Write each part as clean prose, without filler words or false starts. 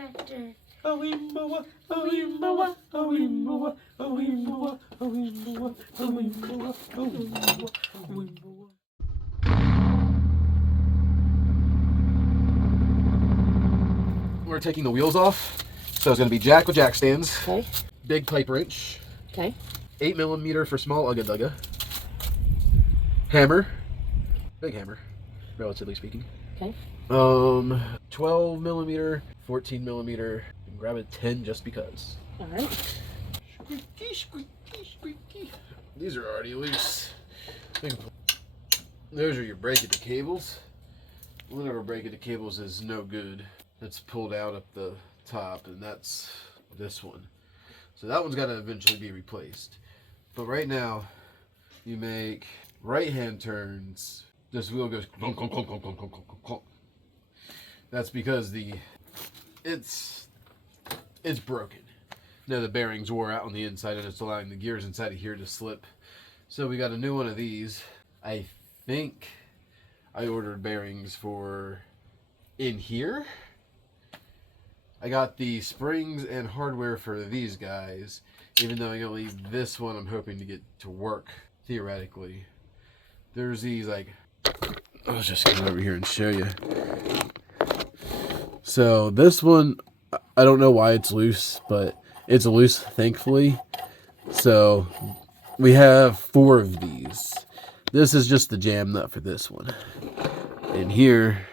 factor. Awimboa, awimboa, awimboa, awimboa, awimboa, awimboa, awimboa, awimboa. We're taking the wheels off, so it's going to be jack with jack stands. Okay. Big pipe wrench. Okay. 8mm for small ugga dugga. Hammer. Big hammer, relatively speaking. Okay. 12mm, 14mm. Grab a 10 just because. All right. Squeaky, squeaky, squeaky. These are already loose. Those are your breakage cables. Whenever breakage cables is no good, it's pulled out up the top, and that's this one. So that one's got to eventually be replaced. But right now, you make right-hand turns. This wheel goes clunk, clunk, clunk, clunk, clunk, clunk, clunk, clunk. That's because it's broken. Now the bearings wore out on the inside, and it's allowing the gears inside of here to slip. So we got a new one of these. I think I ordered bearings for in here. I got the springs and hardware for these guys, even though I only this one I'm hoping to get to work theoretically. There's these like, I'll just come over here and show you. So this one, I don't know why it's loose, but it's loose, thankfully. So we have 4 of these. This is just the jam nut for this one. And here,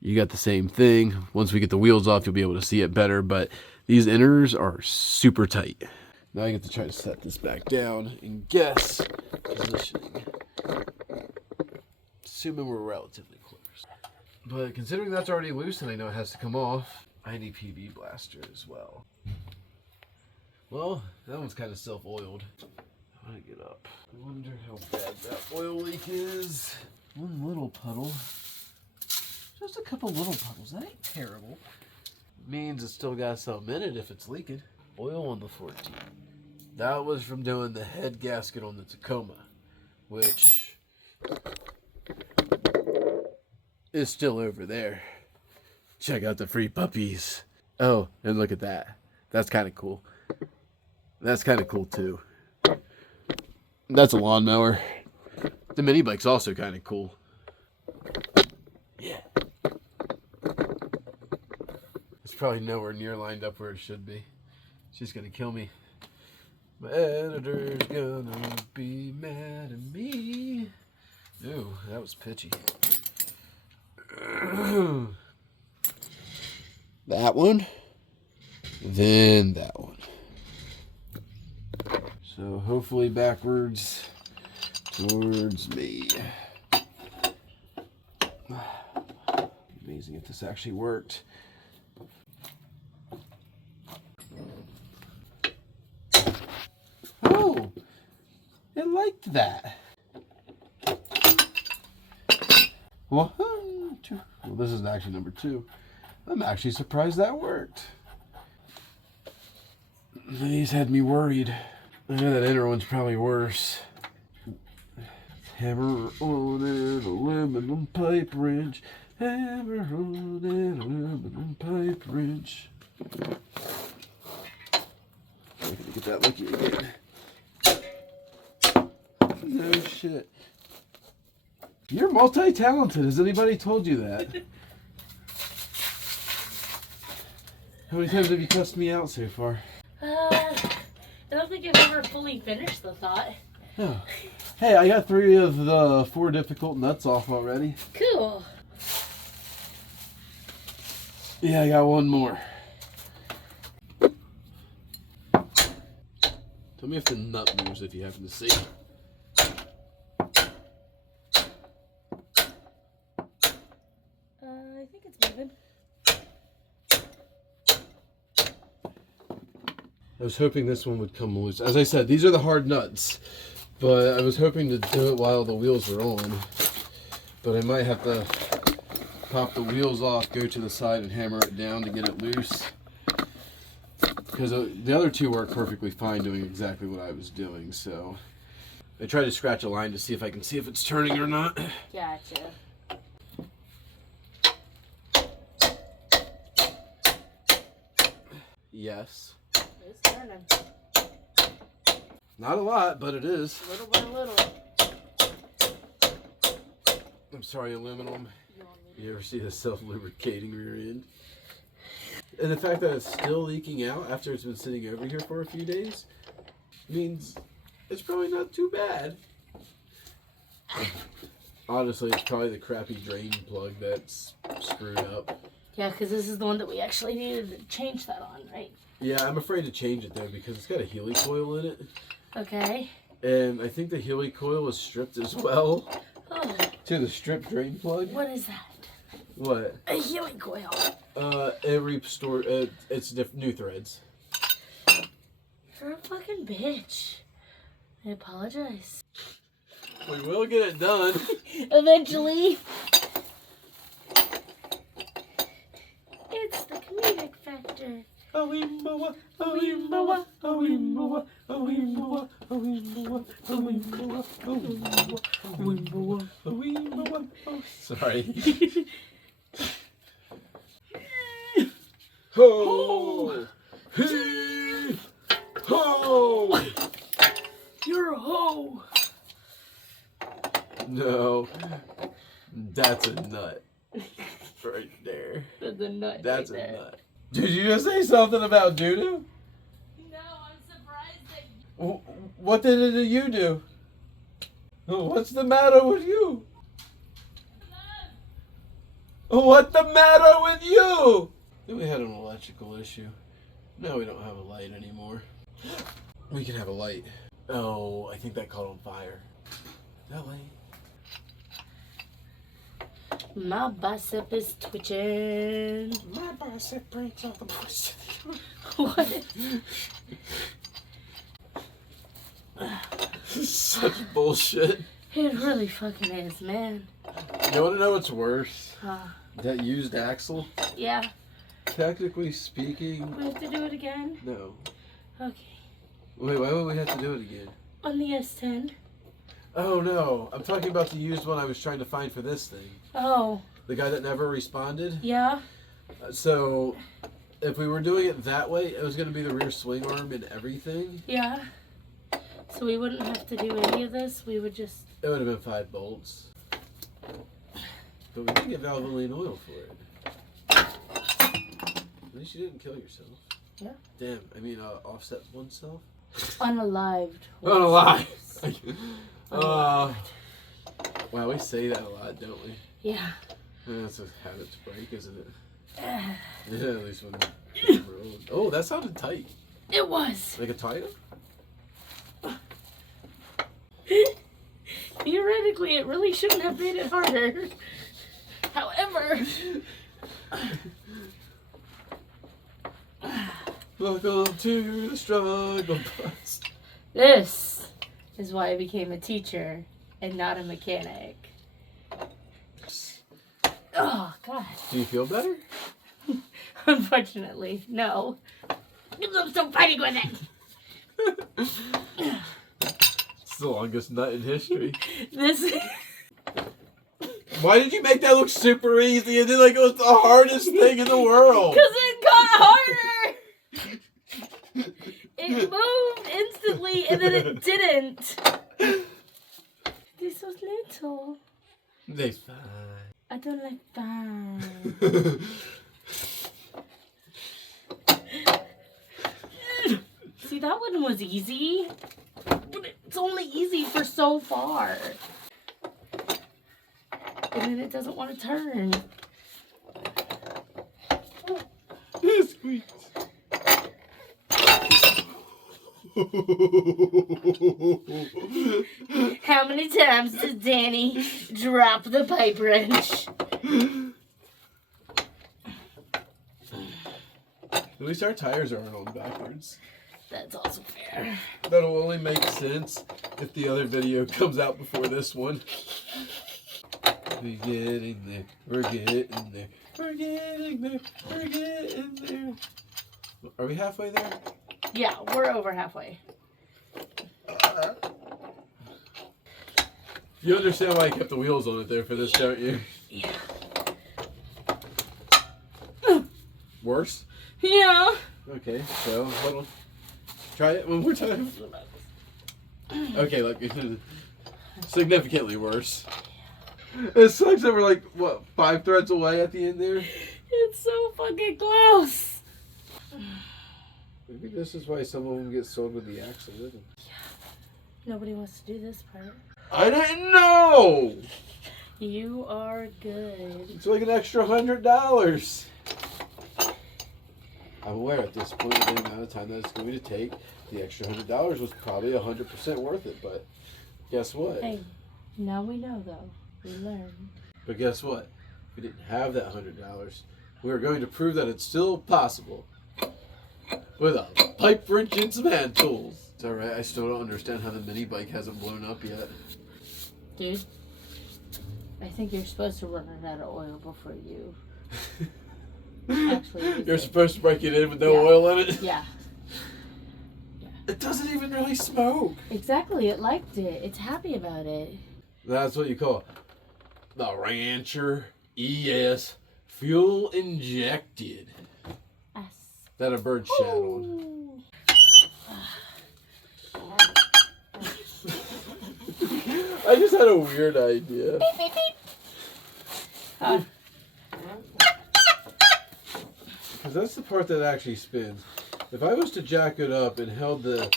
you got the same thing. Once we get the wheels off, you'll be able to see it better, but these inners are super tight. Now I get to try to set this back down and guess positioning. Assuming we're relatively close. But considering that's already loose and I know it has to come off, I need PV blaster as well. Well, that one's kind of self-oiled. I want to get up. I wonder how bad that oil leak is. One little puddle. Just a couple little puddles. That ain't terrible. Means it's still got some in it if it's leaking. Oil on the 14. That was from doing the head gasket on the Tacoma, which is still over there. Check out the free puppies. Oh, and look at that. That's kind of cool. That's kind of cool too. That's a lawnmower. The mini bike's also kind of cool. Yeah. It's probably nowhere near lined up where it should be. She's gonna kill me. My editor's gonna be mad at me. Ooh, that was pitchy. That one. Then that one. So hopefully backwards towards me. Amazing if this actually worked. Oh, it liked that. Well, this is actually number 2. I'm actually surprised that worked. These had me worried. I know that inner one's probably worse. Hammer on an aluminum pipe wrench. Hammer on an aluminum pipe wrench. I'm gonna get that lucky again. No shit. You're multi-talented. Has anybody told you that? How many times have you cussed me out so far? I don't think I've ever fully finished the thought. Oh. Hey, I got 3 of the 4 difficult nuts off already. Cool. Yeah, I got 1 more. Tell me if the nut moves if you happen to see. I think it's moving. I was hoping this one would come loose. As I said, these are the hard nuts, but I was hoping to do it while the wheels were on. But I might have to pop the wheels off, go to the side, and hammer it down to get it loose. Because the other 2 work perfectly fine doing exactly what I was doing, so I tried to scratch a line to see if I can see if it's turning or not. Gotcha. Yes. It's turning. Not a lot, but it is. Little by little. I'm sorry, aluminum. You want me to- You ever see the self-lubricating rear end? And the fact that it's still leaking out after it's been sitting over here for a few days means it's probably not too bad. Honestly, it's probably the crappy drain plug that's screwed up. Yeah, because this is the one that we actually needed to change that on, right? Yeah, I'm afraid to change it though because it's got a Healy coil in it. Okay. And I think the Healy coil is stripped as well. Oh, To the strip drain plug. what is that? What? A healing coil. It's new threads. You're a fucking bitch. I apologize. We will get it done. Eventually. It's the comedic factor. Awimbawa, Awimbawa, awimbawa, awimbawa, awimbawa, awimbawa, awimbawa, awimbawa, awimbawa. Sorry. Ho! Hee! Ho! You're a hoe. No. That's a nut. Right there. That's a nut. That's right a there. nut. Did you just say something about doo-doo? No, I'm surprised that. What did you do? What's the matter with you? What's the matter with you? Then we had an electrical issue. Now we don't have a light anymore. We can have a light. Oh, I think that caught on fire. That light. My bicep is twitching. My bicep breaks off the voice. What? Such bullshit. It really fucking is, man. You want to know what's worse? Huh. That used axle? Yeah. Technically speaking, We have to do it again? no. Okay. Wait, why would we have to do it again? On the S10? Oh no, I'm talking about the used one I was trying to find for this thing. Oh. The guy that never responded? Yeah? So, if we were doing it that way, it was going to be the rear swing arm and everything. Yeah. So we wouldn't have to do any of this? We would just... It would have been 5 bolts. But we did get Valvoline oil for it. At least you didn't kill yourself. Yeah. Damn, I mean, offset oneself? Unalived. Unalive! Wow, we say that a lot, don't we? Yeah. That's a habit to break, isn't it? Yeah, at least when we're old. Oh, that sounded tight. It was. Like a tire? Theoretically, it really shouldn't have made it harder. However... Welcome to the struggle bus. This is why I became a teacher and not a mechanic. Oh, God. Do you feel better? Unfortunately, no. Because I'm still fighting with it. It's the longest nut in history. This... Why did you make that look super easy and then like it was the hardest thing in the world? Because it got harder! It moved instantly and then it didn't. They're so little. They fine. I don't like fine. See, that one was easy. But it's only easy for so far. And then it doesn't want to turn. Squeak. How many times does Danny drop the pipe wrench? At least our tires aren't on backwards. That's also fair. That'll only make sense if the other video comes out before this one. We're getting there. We're getting there. We're getting there. We're getting there. Are we halfway there? Yeah, we're over halfway. You understand why I kept the wheels on it there for this, don't you? Yeah. Worse? Yeah. Okay, so hold on. Try it one more time. Okay, like significantly worse. It sucks that we're like, what, 5 threads away at the end there? It's so fucking close. Maybe this is why some of them get sold with the axle with them. Nobody wants to do this part. I didn't know! You are good. It's like an extra $100. I'm aware at this point, the amount of time that it's going to take, the extra $100 was probably 100% worth it, but guess what? Hey, now we know though. We learned. But guess what? If we didn't have that $100, we were going to prove that it's still possible. With a pipe wrench and some hand tools. It's alright, I still don't understand how the mini bike hasn't blown up yet. Dude, I think you're supposed to run it out of oil before you actually You're supposed to break it in with no oil in it? Yeah. It doesn't even really smoke. Exactly, it liked it. It's happy about it. That's what you call the Rancher ES fuel injected. S. That a bird shat on. I just had a weird idea. Beep, beep, beep. Because that's the part that actually spins. If I was to jack it up and held the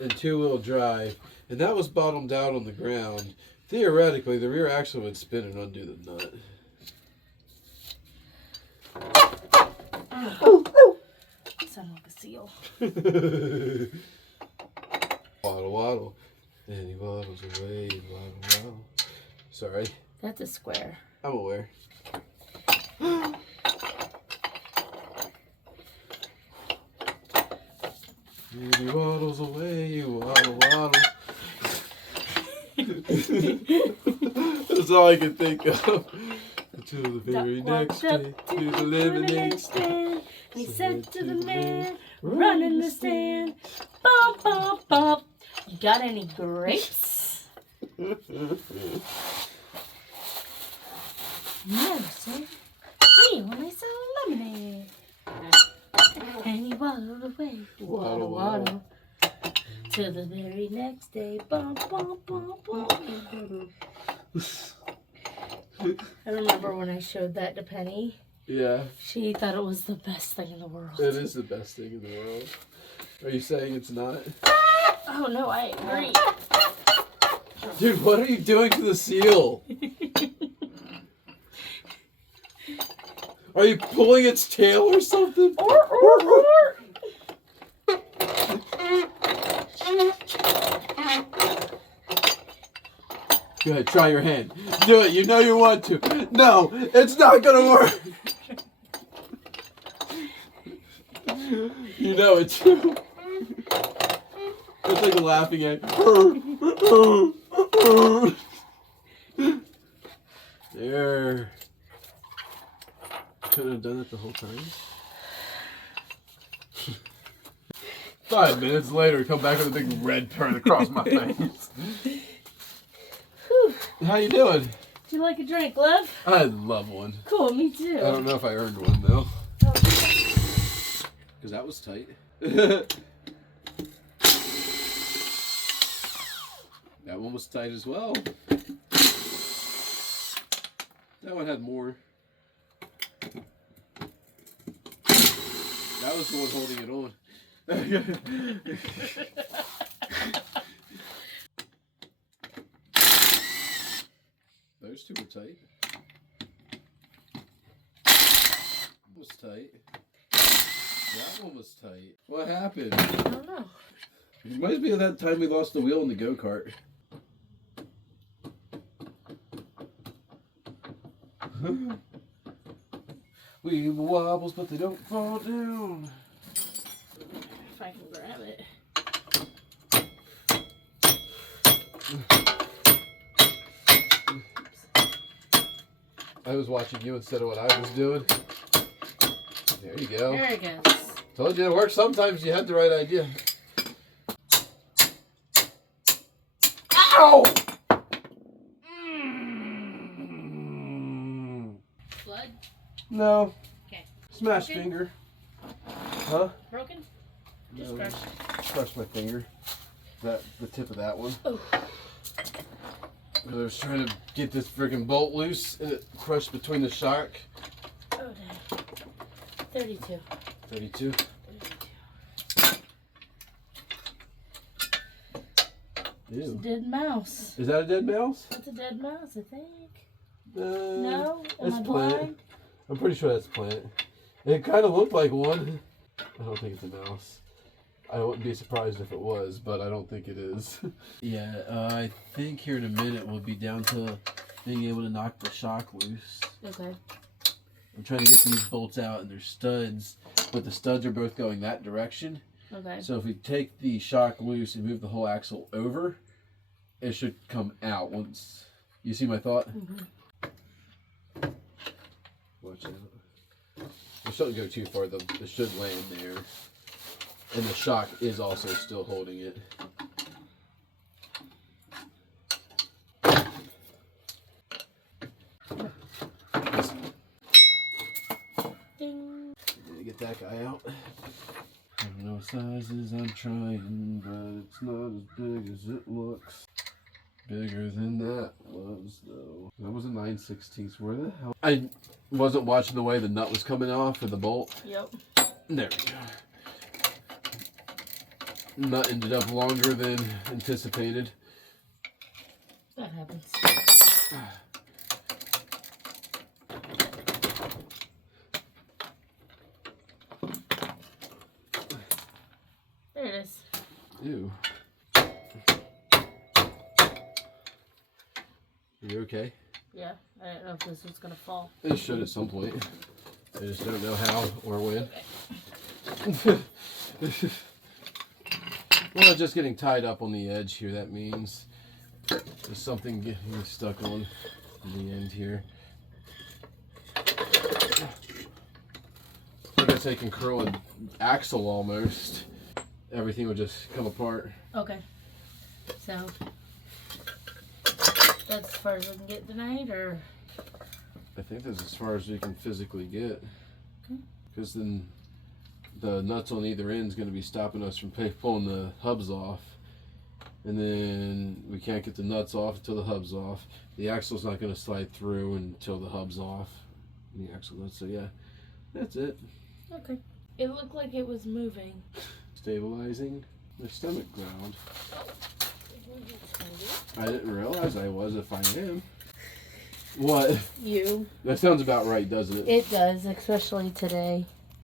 in 2-wheel drive, and that was bottomed out on the ground, theoretically the rear axle would spin and undo the nut. Sound like a seal. Waddle, waddle. And he waddles away, waddle, waddle. Sorry. That's a square. I'm aware. And he waddles away, waddle, waddle. That's all I can think of. Until the very next day, to the lemonade stand. And he said to the man, run in the stand. Bump, bump, bump. You got any grapes? No, sir. Hey, when I sell lemonade. And he waddled away. Waddle, waddle. Till the very next day. Bump, bump, bump, bump. I remember when I showed that to Penny. Yeah. She thought it was the best thing in the world. It is the best thing in the world. Are you saying it's not? Oh, no, I agree. Dude, what are you doing to the seal? Are you pulling its tail or something? Go ahead, try your hand. Do it, you know you want to. No, it's not gonna work. You know it too. It's like laughing at. There. Couldn't have done it the whole time. 5 minutes later, come back with a big red turn across my face. How you doing? Do you like a drink, love? I love one. Cool, me too. I don't know if I earned one though. Because that was tight. That one was tight as well. That one had more. That was the one holding it on. Those two were tight. That was tight. That one was tight. What happened? I don't know. It reminds me of that time we lost the wheel in the go-kart. We wobbles, but they don't fall down. If I can grab it. I was watching you instead of what I was doing. There you go. There it goes. Told you it works sometimes. You had the right idea. Ow! Blood? No. Okay. Smash Broken? finger. Huh? Broken? Just No, crushed. crushed my finger. The tip of that one. Oh. I was trying to get this friggin' bolt loose and it crushed between the shock. Oh, dang. 32. 32. It's a Ew. dead mouse. Is that a dead mouse? It's a dead mouse, I think. No? Am That's I plant. blind? I'm pretty sure that's plant. It kind of looked like one. I don't think it's a mouse. I wouldn't be surprised if it was, but I don't think it is. Yeah, I think here in a minute we'll be down to being able to knock the shock loose. Okay. I'm trying to get these bolts out and they're studs, but the studs are both going that direction. Okay. So if we take the shock loose and move the whole axle over, it should come out once. You see my thought? Mm-hmm. Watch out. It shouldn't go too far though. It should land there. And the shock is also still holding it. Ding. Get that guy out. I don't know what sizes I'm trying, but it's not as big as it looks. Bigger than that was, though. That was a 9/16. Where the hell? I wasn't watching the way the nut was coming off of the bolt. Yep. There we go. Nut ended up longer than anticipated. That happens. There it is. Ew. You okay? Yeah, I don't know if this was gonna fall. It should at some point. I just don't know how or when. Well, just getting tied up on the edge here, that means there's something getting stuck on the end here. I guess I can curl an axle almost. Everything would just come apart. Okay. So that's as far as we can get tonight, or? I think that's as far as we can physically get. Okay. Because then the nuts on either end is going to be stopping us from pulling the hubs off. And then we can't get the nuts off until the hub's off. The axle's not going to slide through until the hub's off. The axle nuts. So yeah, that's it. Okay. It looked like it was moving. Stabilizing the stomach ground. I didn't realize I was, if I am. What? You. That sounds about right, doesn't it? It does, especially today.